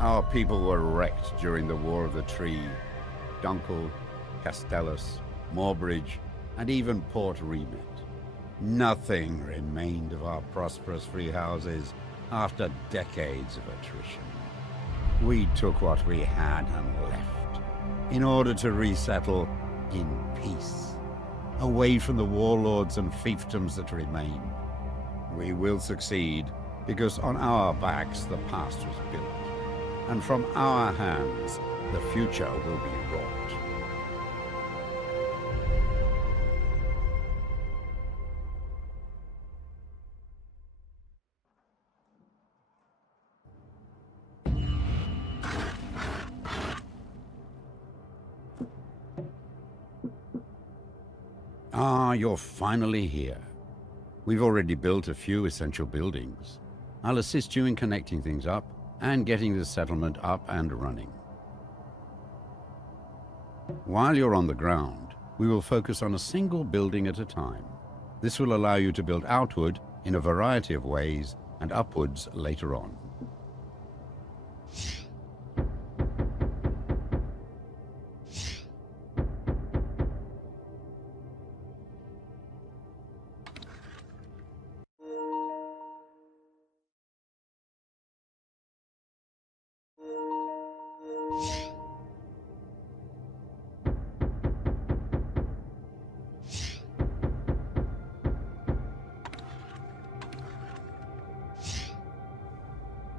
Our people were wrecked during the War of the Tree. Dunkel, Castellus, Moorbridge, and even Port Remit. Nothing remained of our prosperous free houses after decades of attrition. We took what we had and left, in order to resettle in peace, away from the warlords and fiefdoms that remain. We will succeed, because on our backs the past was built, and from our hands the future will be wrought. Ah, you're finally here. We've already built a few essential buildings. I'll assist you in connecting things up and getting the settlement up and running. While you're on the ground, we will focus on a single building at a time. This will allow you to build outward in a variety of ways and upwards later on.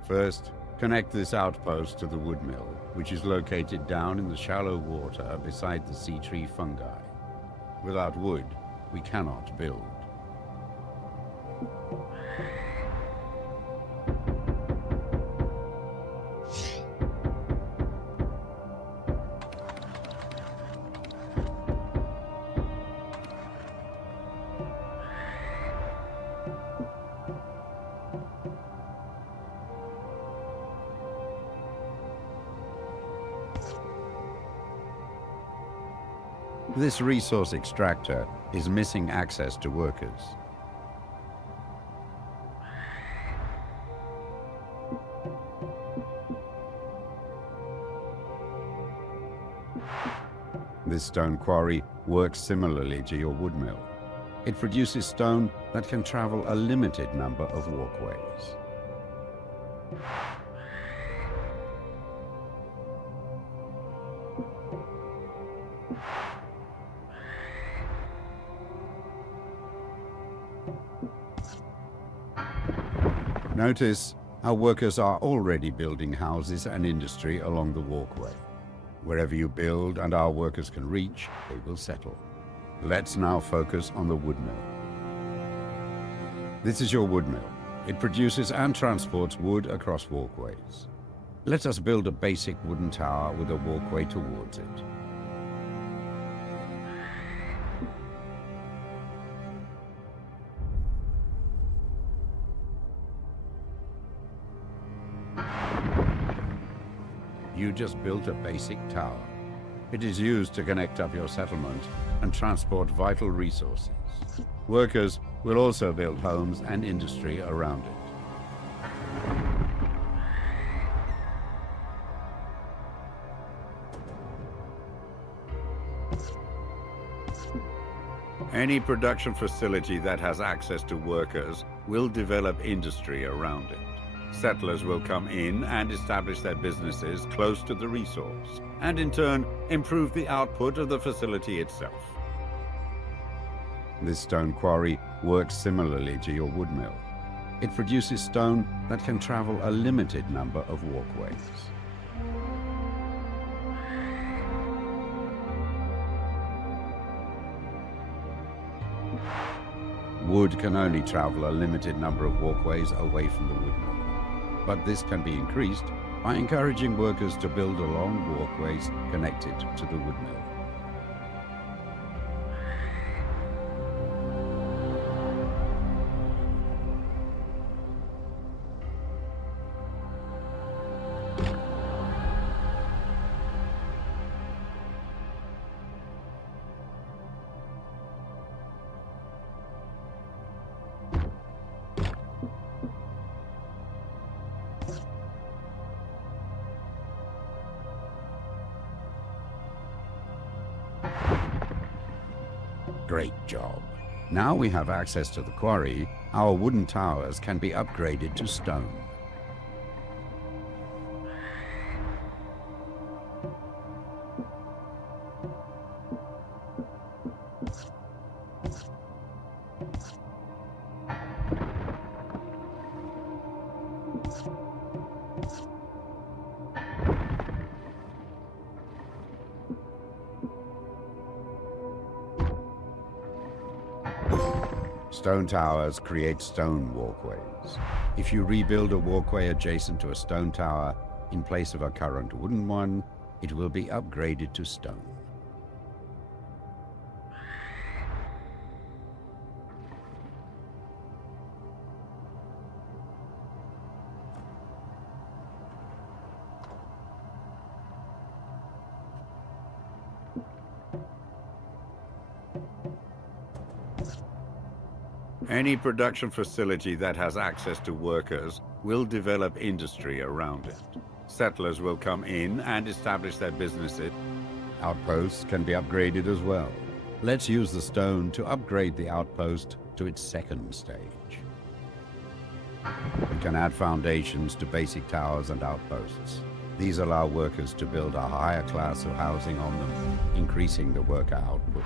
First, connect this outpost to the wood mill, which is located down in the shallow water beside the sea tree fungi. Without wood, we cannot build. This resource extractor is missing access to workers. This stone quarry works similarly to your wood mill. It produces stone that can travel a limited number of walkways. Notice, our workers are already building houses and industry along the walkway. Wherever you build and our workers can reach, they will settle. Let's now focus on the wood mill. This is your wood mill. It produces and transports wood across walkways. Let us build a basic wooden tower with a walkway towards it. You just built a basic tower. It is used to connect up your settlement and transport vital resources. Workers will also build homes and industry around it. Any production facility that has access to workers will develop industry around it. Settlers will come in and establish their businesses close to the resource, and in turn, improve the output of the facility itself. This stone quarry works similarly to your wood mill. It produces stone that can travel a limited number of walkways. Wood can only travel a limited number of walkways away from the wood mill. But this can be increased by encouraging workers to build along walkways connected to the wood mill. Great job. Now we have access to the quarry, our wooden towers can be upgraded to stone. Stone towers create stone walkways. If you rebuild a walkway adjacent to a stone tower, in place of a current wooden one, it will be upgraded to stone. Any production facility that has access to workers will develop industry around it. Settlers will come in and establish their businesses. Outposts can be upgraded as well. Let's use the stone to upgrade the outpost to its second stage. We can add foundations to basic towers and outposts. These allow workers to build a higher class of housing on them, increasing the worker output.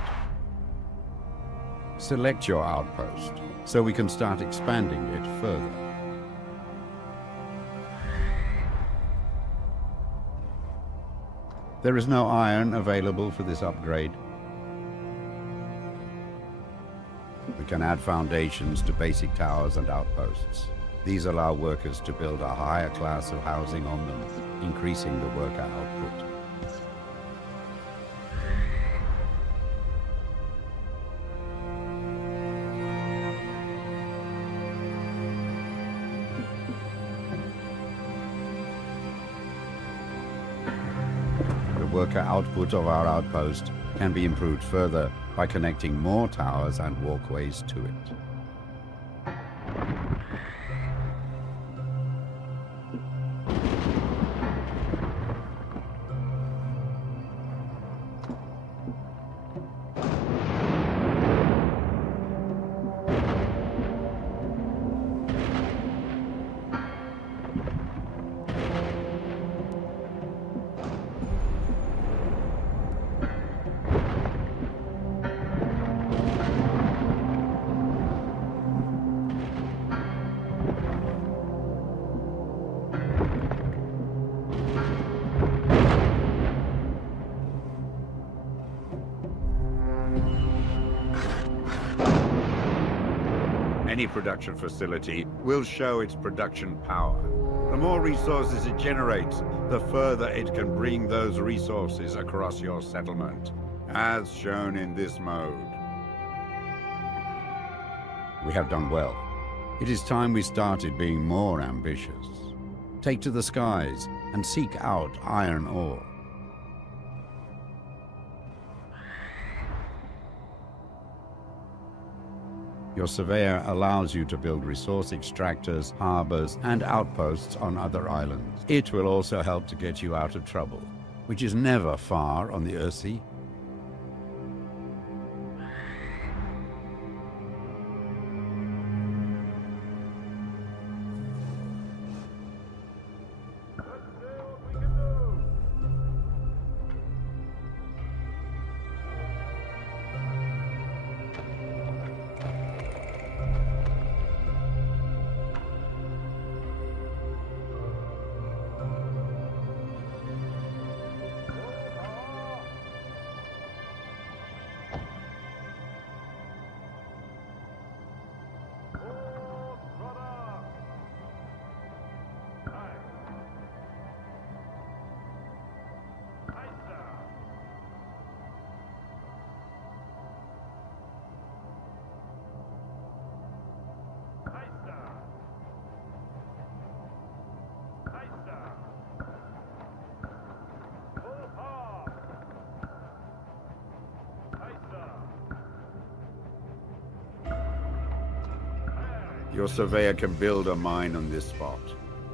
Select your outpost, so we can start expanding it further. There is no iron available for this upgrade. We can add foundations to basic towers and outposts. These allow workers to build a higher class of housing on them, increasing the worker output. The worker output of our outpost can be improved further by connecting more towers and walkways to it. Any production facility will show its production power. The more resources it generates, the further it can bring those resources across your settlement, as shown in this mode. We have done well. It is time we started being more ambitious. Take to the skies and seek out iron ore. Your surveyor allows you to build resource extractors, harbors, and outposts on other islands. It will also help to get you out of trouble, which is never far on the Earthsea. Your surveyor can build a mine on this spot.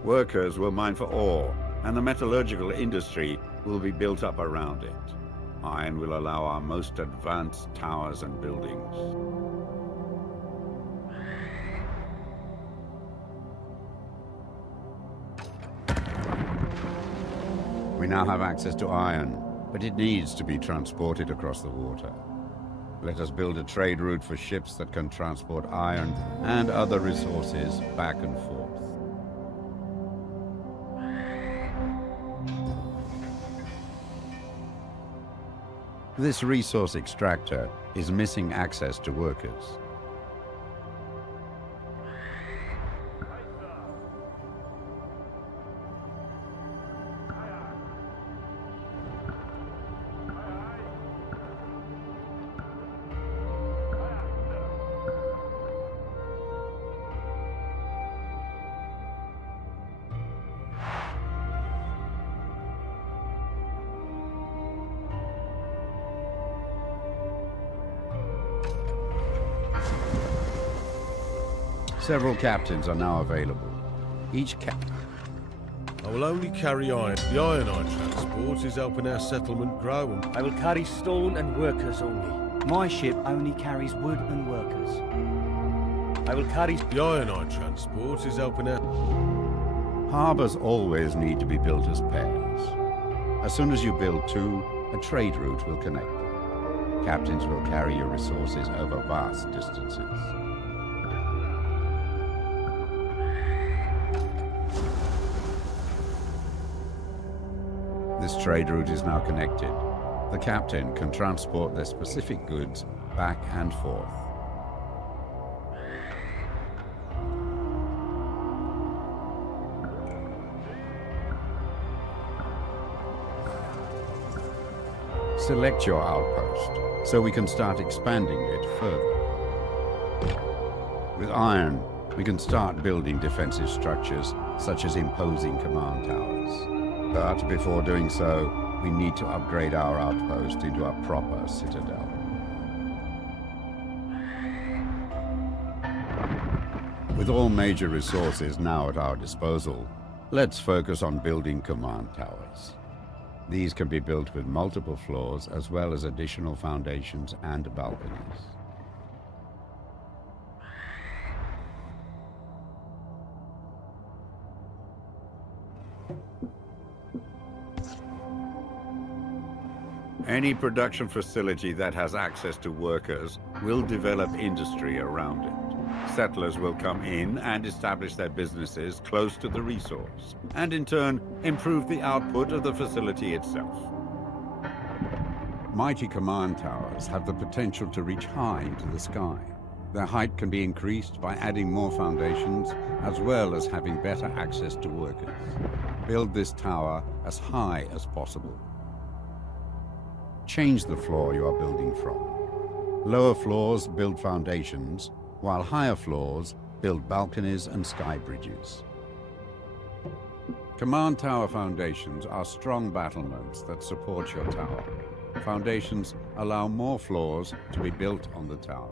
Workers will mine for ore, and the metallurgical industry will be built up around it. Iron will allow our most advanced towers and buildings. We now have access to iron, but it needs to be transported across the water. Let us build a trade route for ships that can transport iron and other resources back and forth. This resource extractor is missing access to workers. Several captains are now available. Each I will only carry iron. The iron I transport is helping our settlement grow. And I will carry stone and workers only. My ship only carries wood and workers. I will carry... The iron I transport is helping our... Harbors always need to be built as pairs. As soon as you build two, a trade route will connect them. Captains will carry your resources over vast distances. This trade route is now connected. The captain can transport their specific goods back and forth. Select your outpost so we can start expanding it further. With iron, we can start building defensive structures such as imposing command towers. But before doing so, we need to upgrade our outpost into a proper citadel. With all major resources now at our disposal, let's focus on building command towers. These can be built with multiple floors as well as additional foundations and balconies. Any production facility that has access to workers will develop industry around it. Settlers will come in and establish their businesses close to the resource, and in turn, improve the output of the facility itself. Mighty command towers have the potential to reach high into the sky. Their height can be increased by adding more foundations, as well as having better access to workers. Build this tower as high as possible. Change the floor you are building from. Lower floors build foundations, while higher floors build balconies and sky bridges. Command tower foundations are strong battlements that support your tower. Foundations allow more floors to be built on the tower.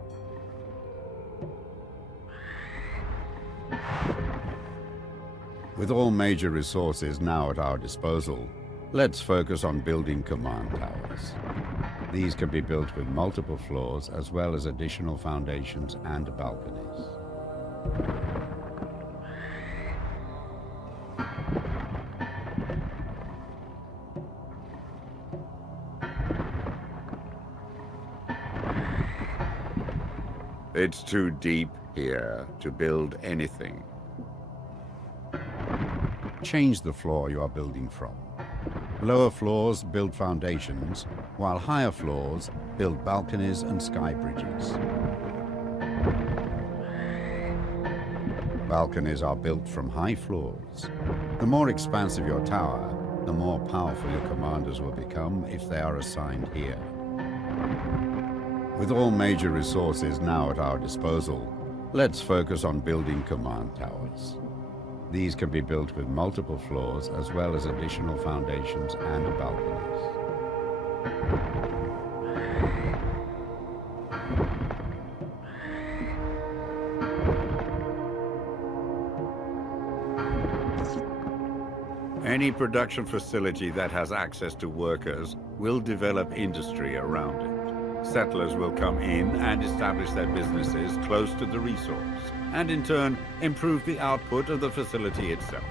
With all major resources now at our disposal, let's focus on building command towers. These can be built with multiple floors as well as additional foundations and balconies. It's too deep here to build anything. Change the floor you are building from. Lower floors build foundations, while higher floors build balconies and sky bridges. Balconies are built from high floors. The more expansive your tower, the more powerful your commanders will become if they are assigned here. With all major resources now at our disposal, let's focus on building command towers. These can be built with multiple floors as well as additional foundations and balconies. Any production facility that has access to workers will develop industry around it. Settlers will come in and establish their businesses close to the resource, and in turn, improve the output of the facility itself.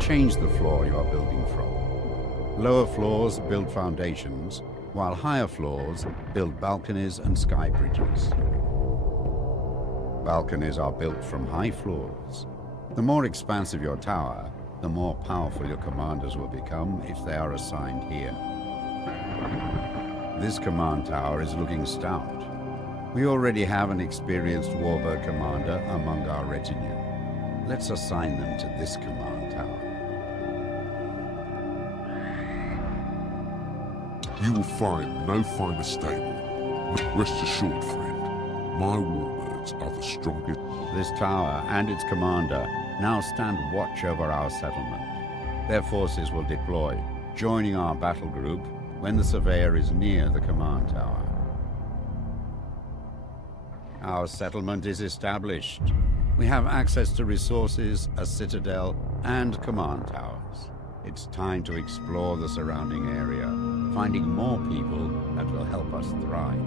Change the floor you are building from. Lower floors build foundations, while higher floors build balconies and sky bridges. Balconies are built from high floors. The more expansive your tower, the more powerful your commanders will become if they are assigned here. This command tower is looking stout. We already have an experienced warbird commander among our retinue. Let's assign them to this command tower. You will find no finer stable. Rest assured, friend, my warbirds are the strongest. This tower and its commander now stand watch over our settlement. Their forces will deploy, joining our battle group when the surveyor is near the command tower. Our settlement is established. We have access to resources, a citadel, and command towers. It's time to explore the surrounding area, finding more people that will help us thrive.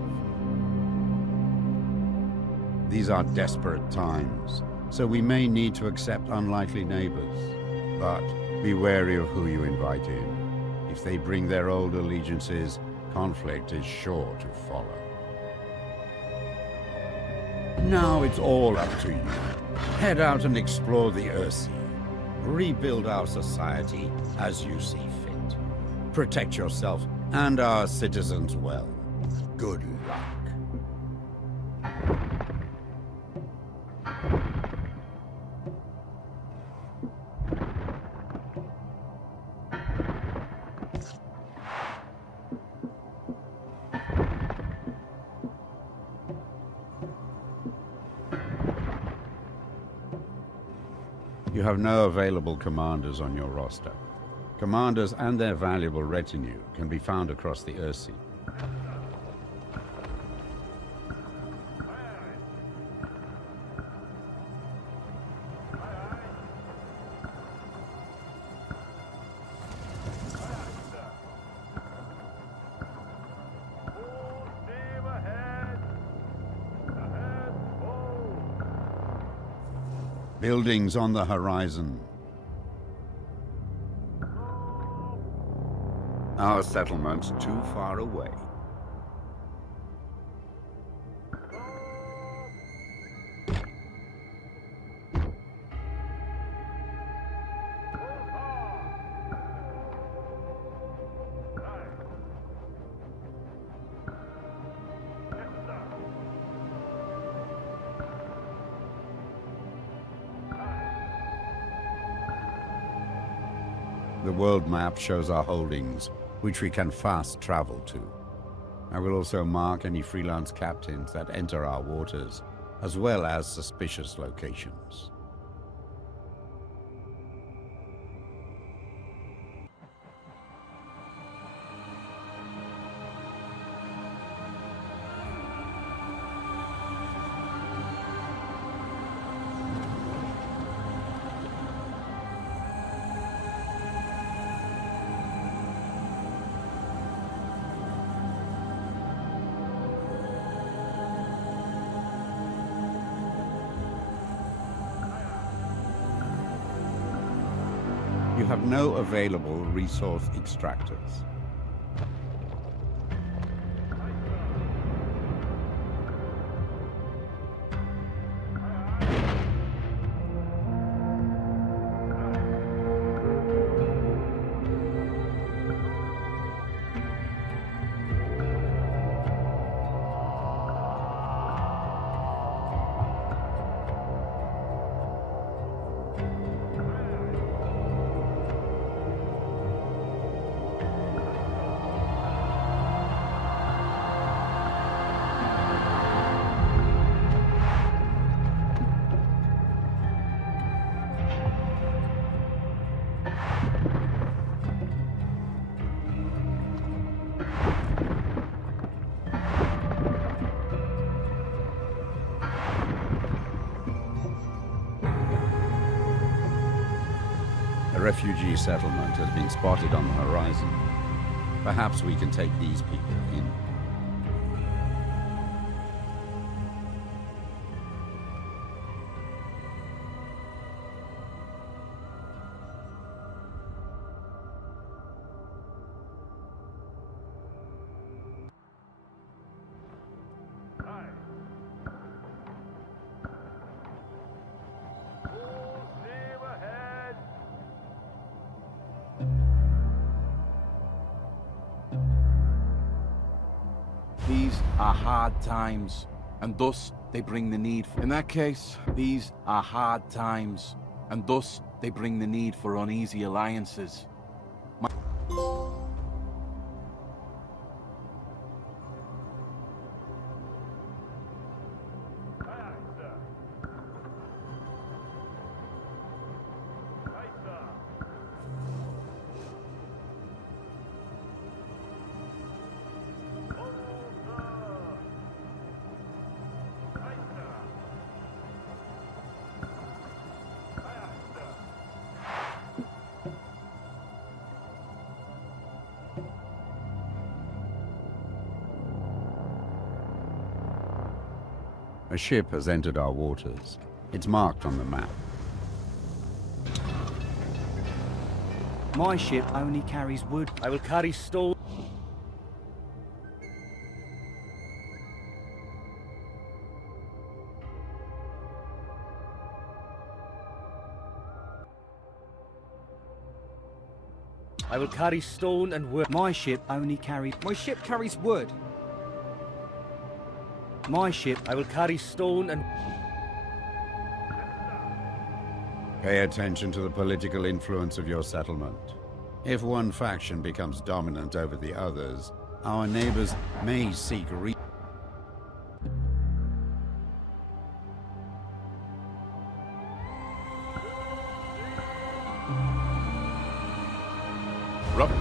These are desperate times, so we may need to accept unlikely neighbors. But be wary of who you invite in. If they bring their old allegiances, conflict is sure to follow. Now it's all up to you. Head out and explore the Earthsea. Rebuild our society as you see fit. Protect yourself and our citizens well. Good luck. You have no available commanders on your roster. Commanders and their valuable retinue can be found across the Earthsea. Buildings on the horizon. Our settlement's too far away. The world map shows our holdings, which we can fast travel to. I will also mark any freelance captains that enter our waters, as well as suspicious locations. You have no available resource extractors. refugee settlement has been spotted on the horizon. Perhaps we can take these people in. These are hard times, and thus they bring the need for... In that case, these are hard times, and thus they bring the need for uneasy alliances. A ship has entered our waters. It's marked on the map. My ship only carries wood. I will carry stone. I will carry stone and wood. My ship only carries... My ship carries wood. My ship, I will carry stone and... Pay attention to the political influence of your settlement. If one faction becomes dominant over the others, our neighbors may seek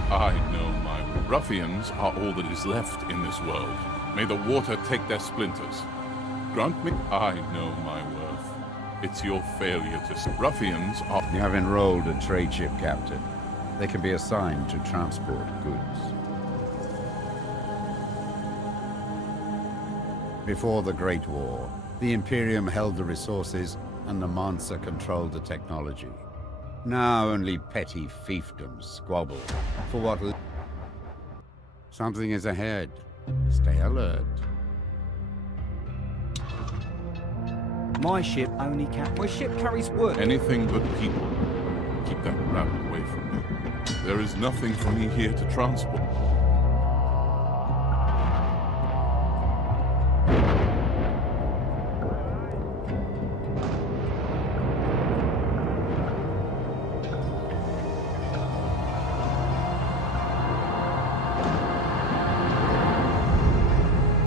I know my ruffians are all that is left in this world. May the water take their splinters. Grant me, I know my worth. It's your failure to... Ruffians are... You have enrolled a trade ship captain. They can be assigned to transport goods. Before the Great War, the Imperium held the resources and the Mansa controlled the technology. Now only petty fiefdoms squabble for what... Something is ahead. Stay alert. My ship only carries... My ship carries wood. anything but people. Keep that rabble away from me. There is nothing for me here to transport.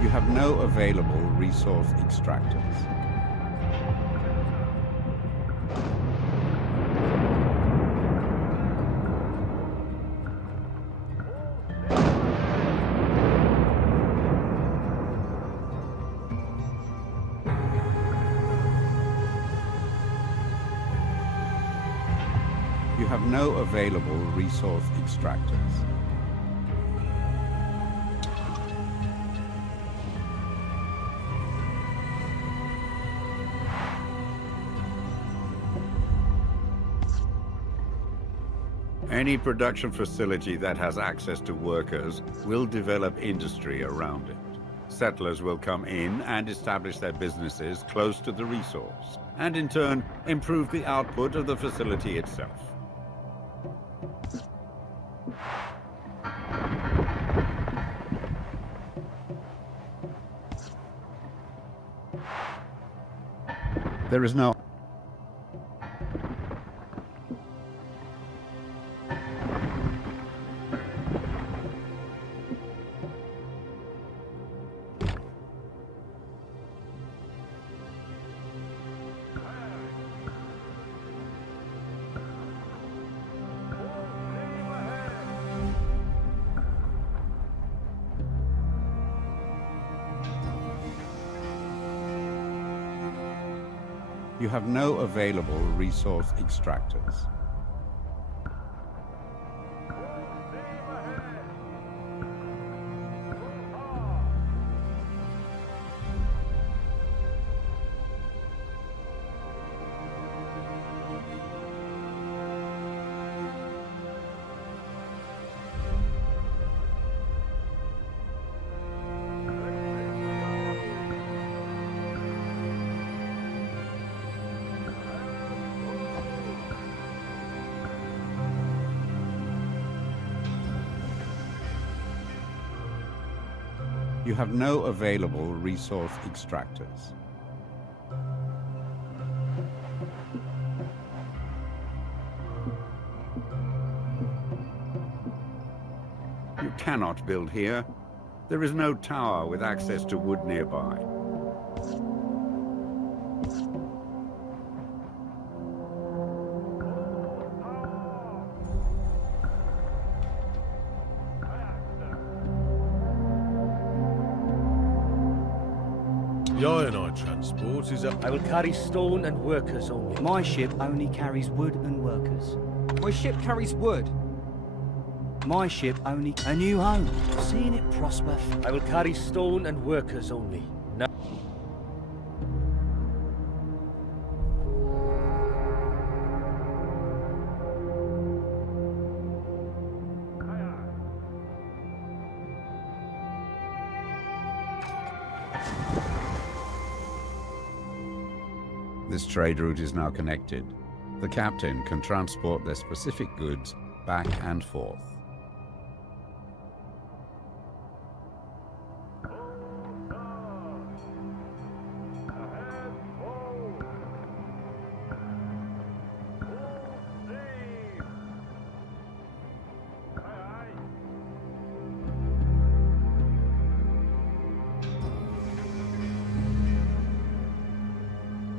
You have no available resource extractors. You have no available resource extractors. Any production facility that has access to workers will develop industry around it. Settlers will come in and establish their businesses close to the resource, and in turn, improve the output of the facility itself. There is no... You have no available resource extractors. You have no available resource extractors. You cannot build here. There is no tower with access to wood nearby. The ironite transport is up. I will carry stone and workers only. My ship only carries wood and workers. My ship carries wood. My ship only... A new home. Seeing it prosper. I will carry stone and workers only. No. This trade route is now connected. The captain can transport their specific goods back and forth.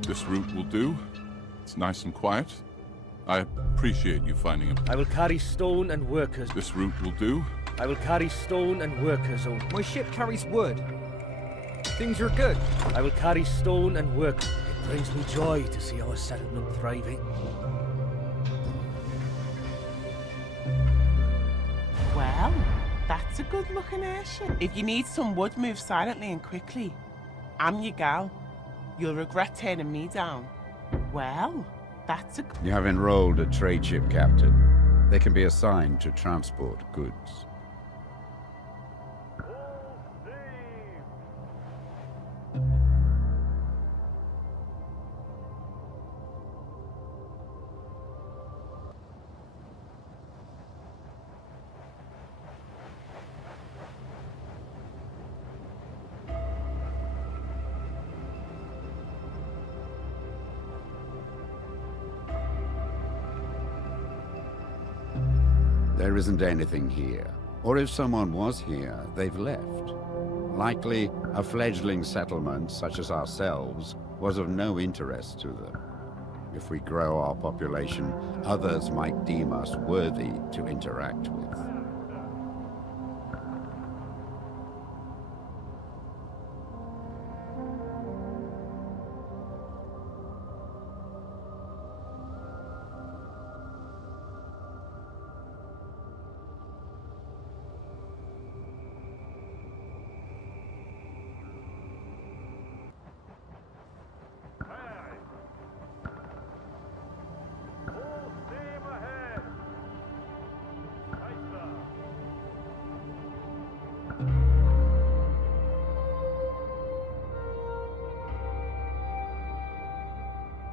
This route will do. It's nice and quiet. I appreciate you finding a... I will carry stone and workers. This route will do. I will carry stone and workers only. My ship carries wood. Things are good. I will carry stone and work. It brings me joy to see our settlement thriving. Well, that's a good-looking airship. If you need some wood, move silently and quickly. I'm your gal. You'll regret turning me down. Well, that's a... You have enrolled a trade ship captain. They can be assigned to transport goods. There isn't anything here. Or if someone was here, they've left. Likely, a fledgling settlement such as ourselves was of no interest to them. If we grow our population, others might deem us worthy to interact with.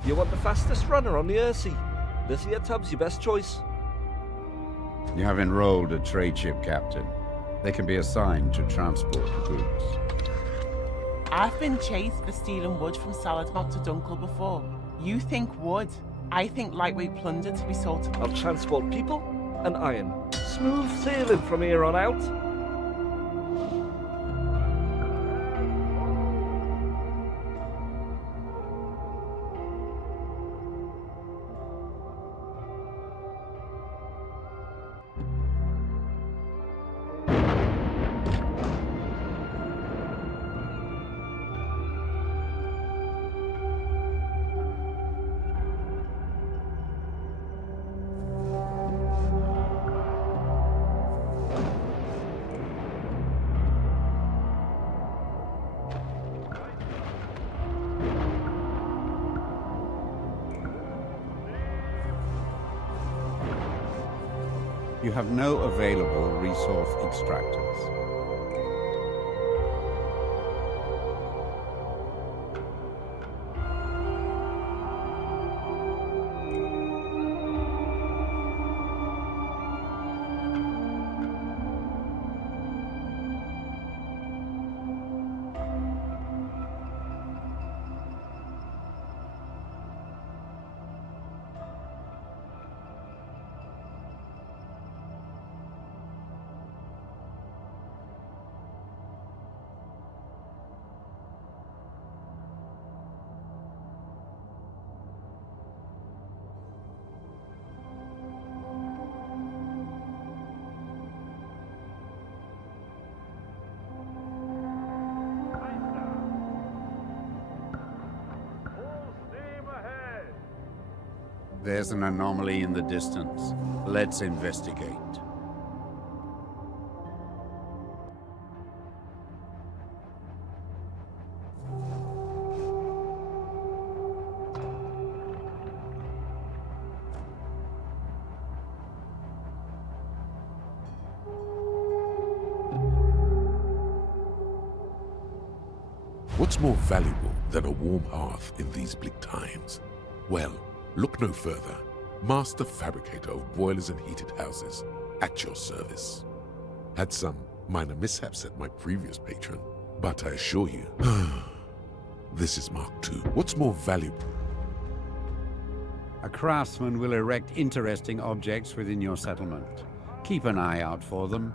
You want the fastest runner on the Earthsea? Lithia Tub's your best choice. You have enrolled a trade ship captain. They can be assigned to transport goods. I've been chased for stealing wood from Saladmont to Dunkel before. You think wood. I think lightweight plunder to be sold to... I'll transport people and iron. Smooth sailing from here on out. You have no available resource extractors. There's an anomaly in the distance. Let's investigate. What's more valuable than a warm hearth in these bleak times? Well, look no further. Master fabricator of boilers and heated houses, at your service. Had some minor mishaps at my previous patron, but I assure you, this is Mark II. What's more valuable? A craftsman will erect interesting objects within your settlement. Keep an eye out for them.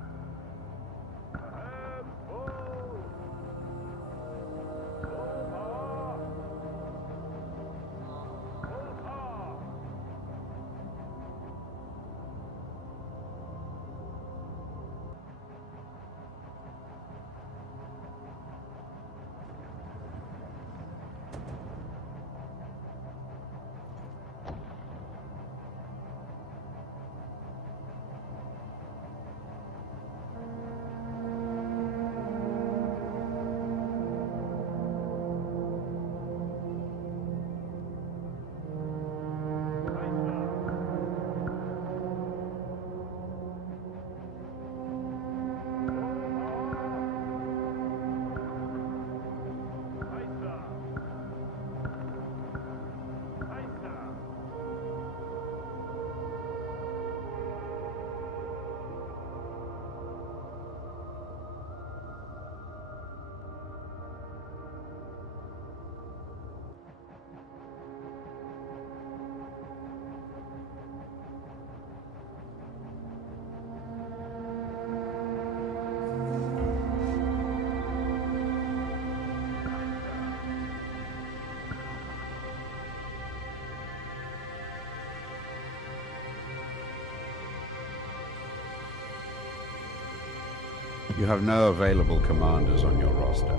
You have no available commanders on your roster.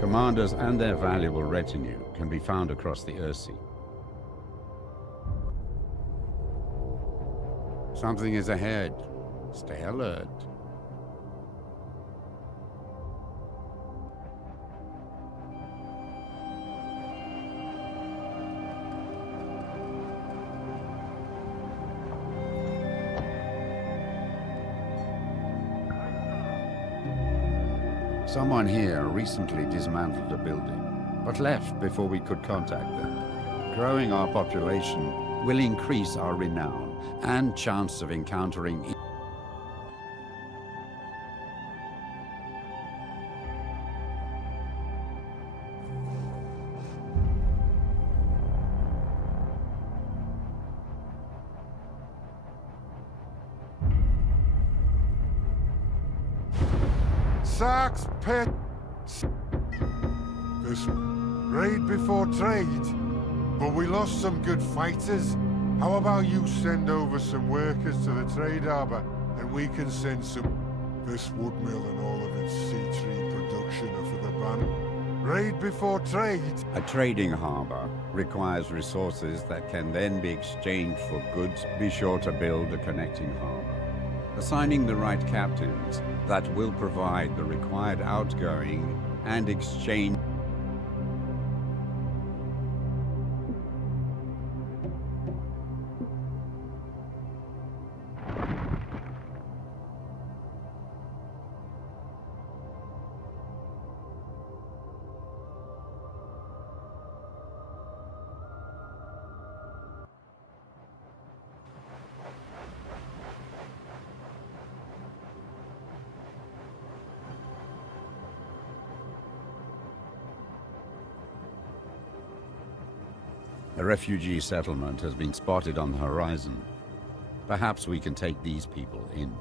Commanders and their valuable retinue can be found across the Ursea. Something is ahead. Stay alert. Someone here recently dismantled a building, but left before we could contact them. Growing our population will increase our renown and chance of encountering Sark's pit. This raid before trade, but we lost some good fighters. How about you send over some workers to the trade harbour, and we can send some. This wood mill and all of its sea tree production are for the ban. Raid before trade. A trading harbour requires resources that can then be exchanged for goods. Be sure to build a connecting harbour. Assigning the right captains that will provide the required outgoing and exchange. A refugee settlement has been spotted on the horizon. Perhaps we can take these people in.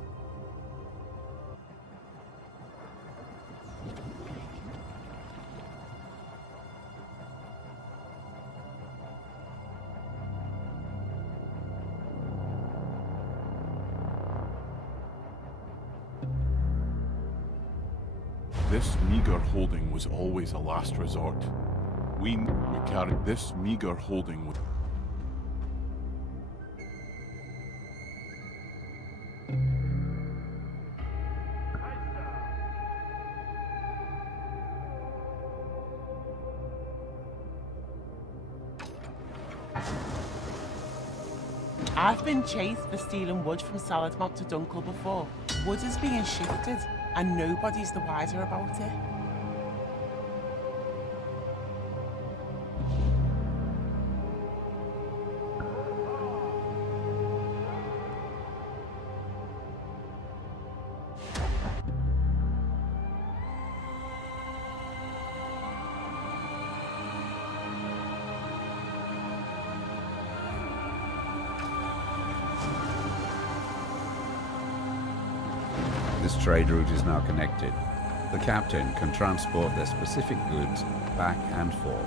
This meager holding was always a last resort. We carried this meager holding with... I've been chased for stealing wood from Saladmont to Dunkel before. Wood is being shifted, and nobody's the wiser about it. This trade route is now connected. The captain can transport their specific goods back and forth.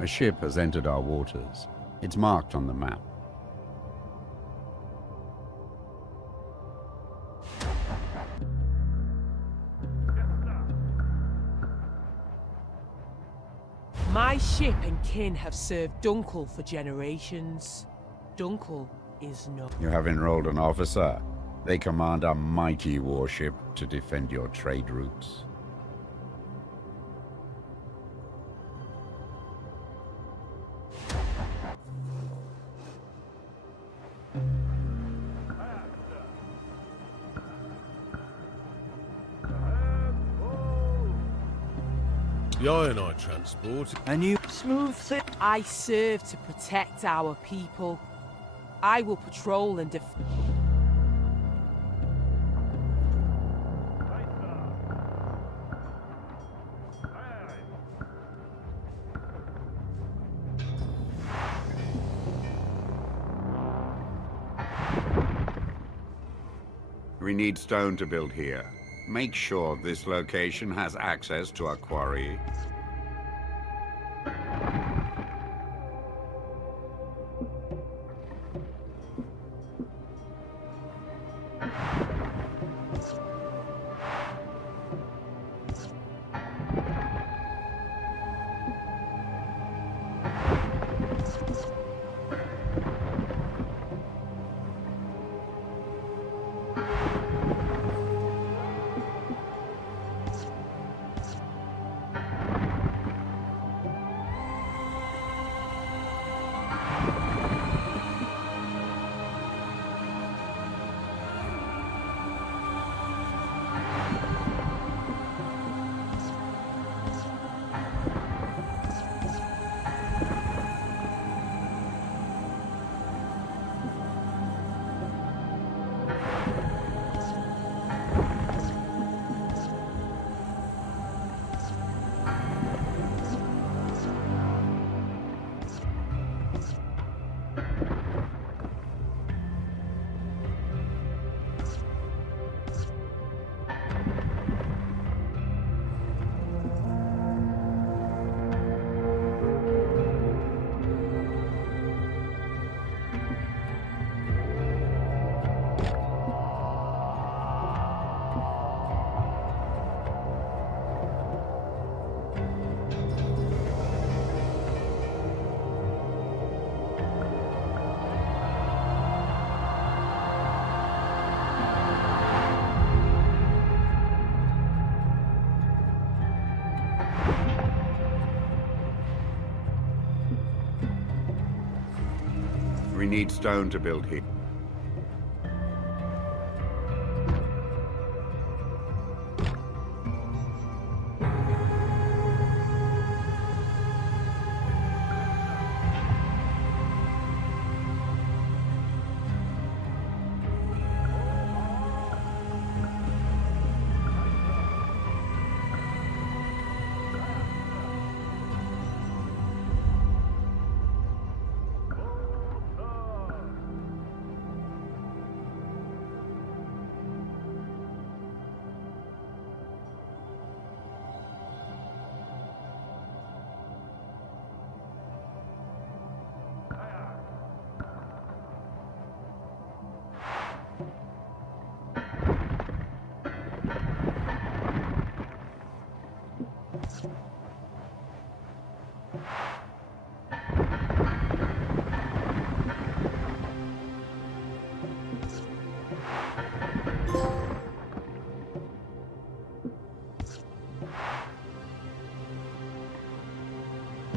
A ship has entered our waters. It's marked on the map. My ship and kin have served Dunkel for generations. Dunkel is no... You have enrolled an officer. They command a mighty warship to defend your trade routes. The Ionite transport. And you smooth it. I serve to protect our people. I will patrol and defend. We need stone to build here. Make sure this location has access to a quarry. need stone to build here.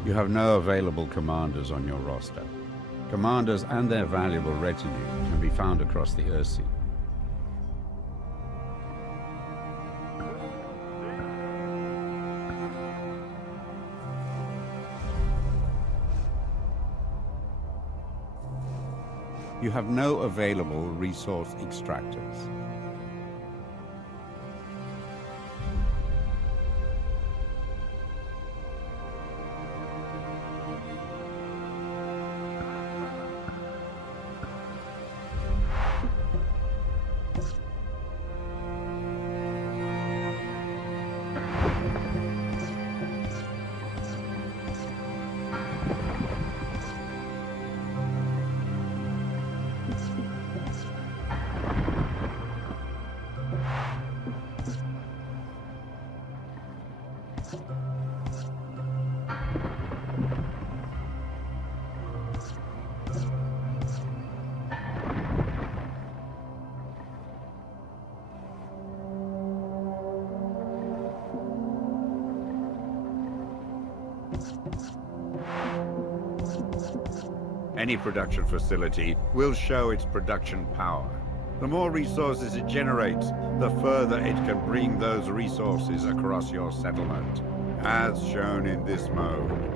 You have no available commanders on your roster. Commanders and their valuable retinue can be found across the Earthsea. You have no available resource extractors. Any production facility will show its production power. The more resources it generates, the further it can bring those resources across your settlement, as shown in this mode.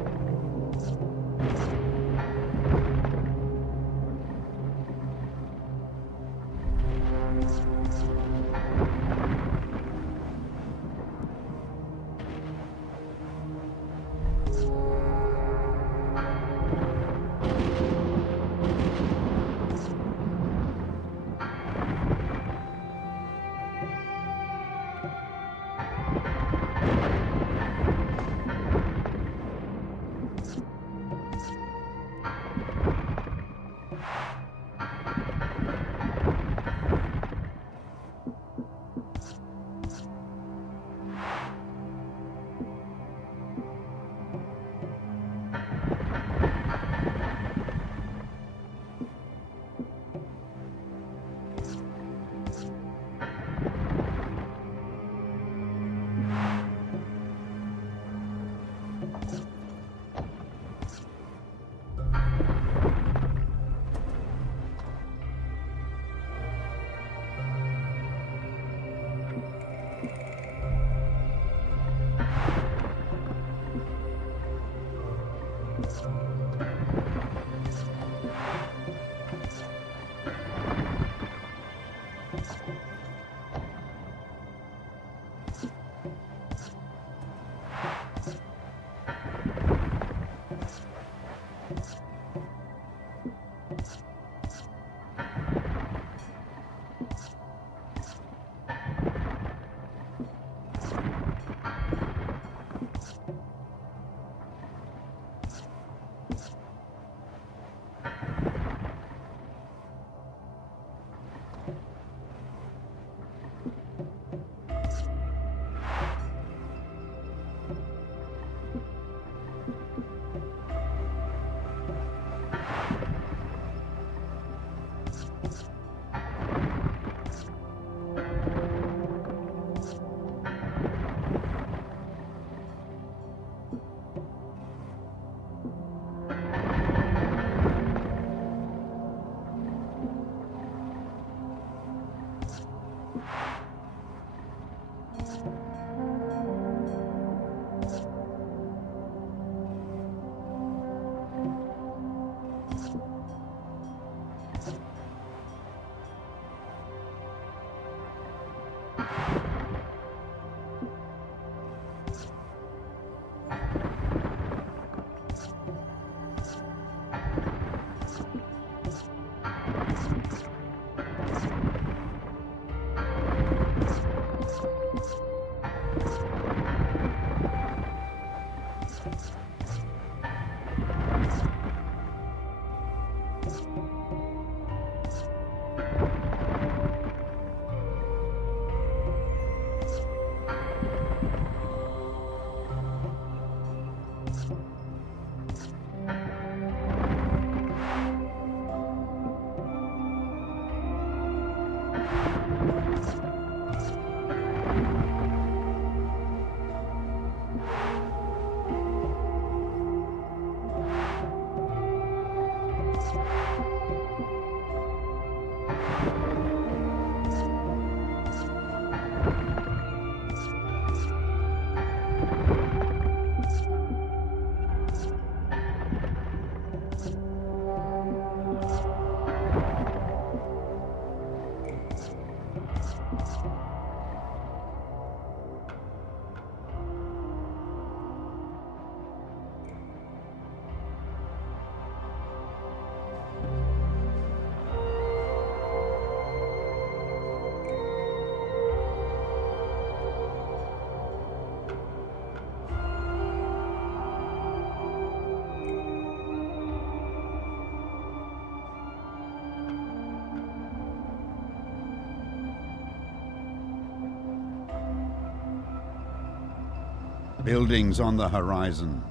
Buildings on the horizon.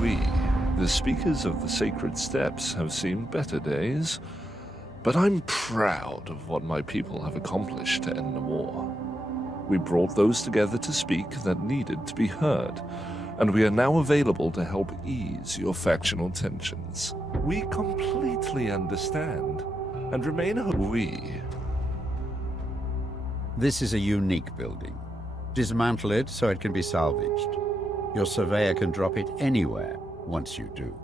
We, the speakers of the sacred steps, have seen better days, but I'm proud of what my people have accomplished to end the war. We brought those together to speak that needed to be heard, and we are now available to help ease your factional tensions. We completely understand and remain This is a unique building. Dismantle it so it can be salvaged. Your surveyor can drop it anywhere once you do.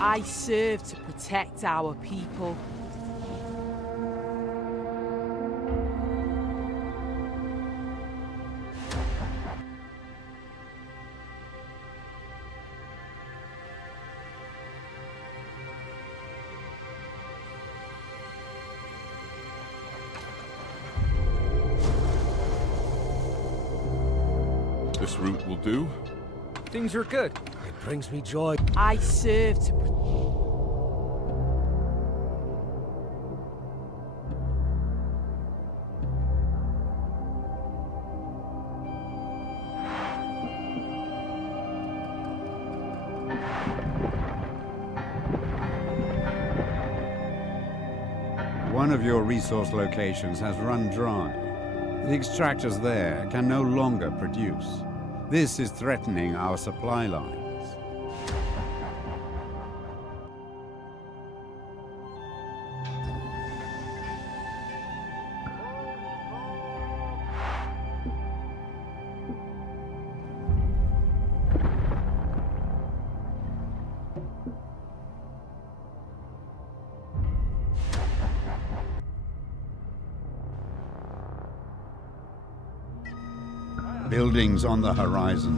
I serve to protect our people. This route will do. Things are good. It brings me joy. I serve to... One of your resource locations has run dry. The extractors there can no longer produce. This is threatening our supply lines. Buildings on the horizon.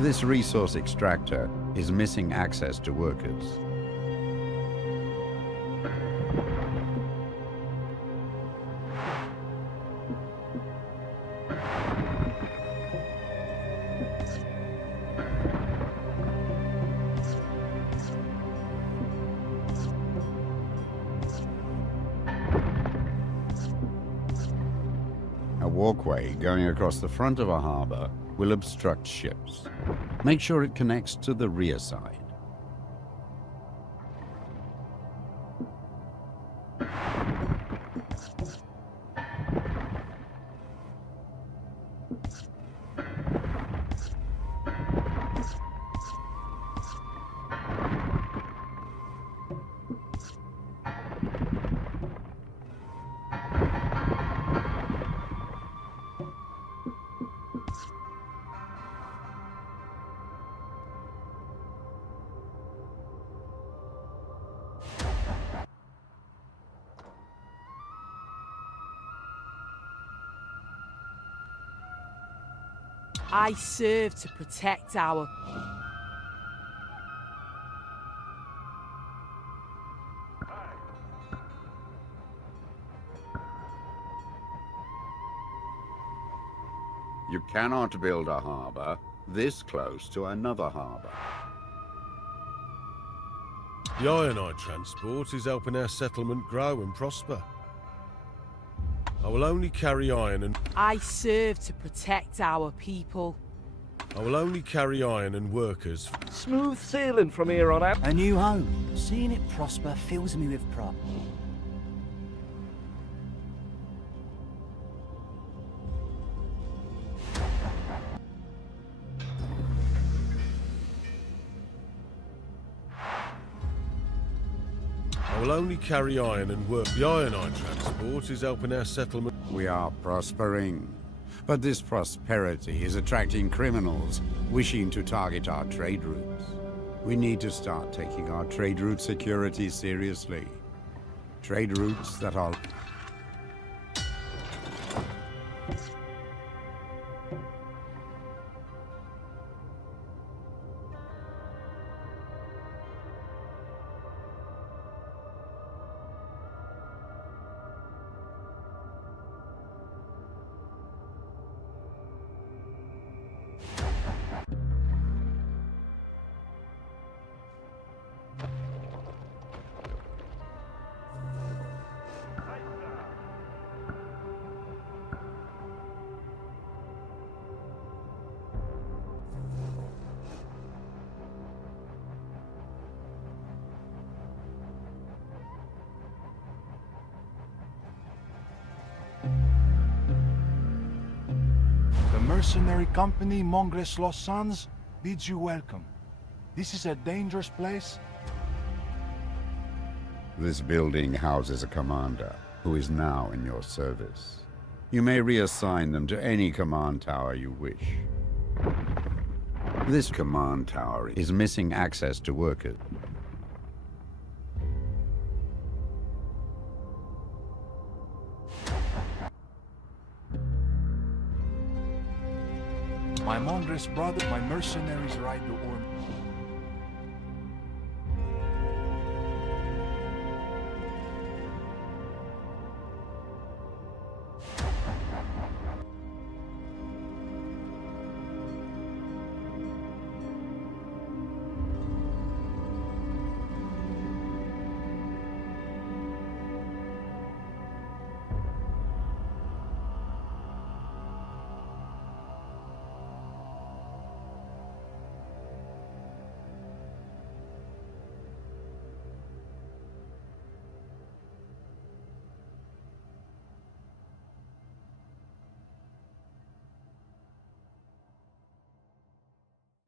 This resource extractor is missing access to workers. A walkway going across the front of a harbor will obstruct ships. Make sure it connects to the rear side. I serve to protect our... You cannot build a harbor this close to another harbor. The ironite transport is helping our settlement grow and prosper. I will only carry iron and... I serve to protect our people. I will only carry iron and workers. Smooth sailing from here on out. A new home. Seeing it prosper fills me with pride. I will only carry iron and work. The ironite transport is helping our settlement. We are prospering. But this prosperity is attracting criminals wishing to target our trade routes. We need to start taking our trade route security seriously. Trade routes that are... The mercenary company Mongres Los Sons bids you welcome. This is a dangerous place. This building houses a commander who is now in your service. You may reassign them to any command tower you wish. This command tower is missing access to workers. My Mongres brother, my mercenaries ride the Orm.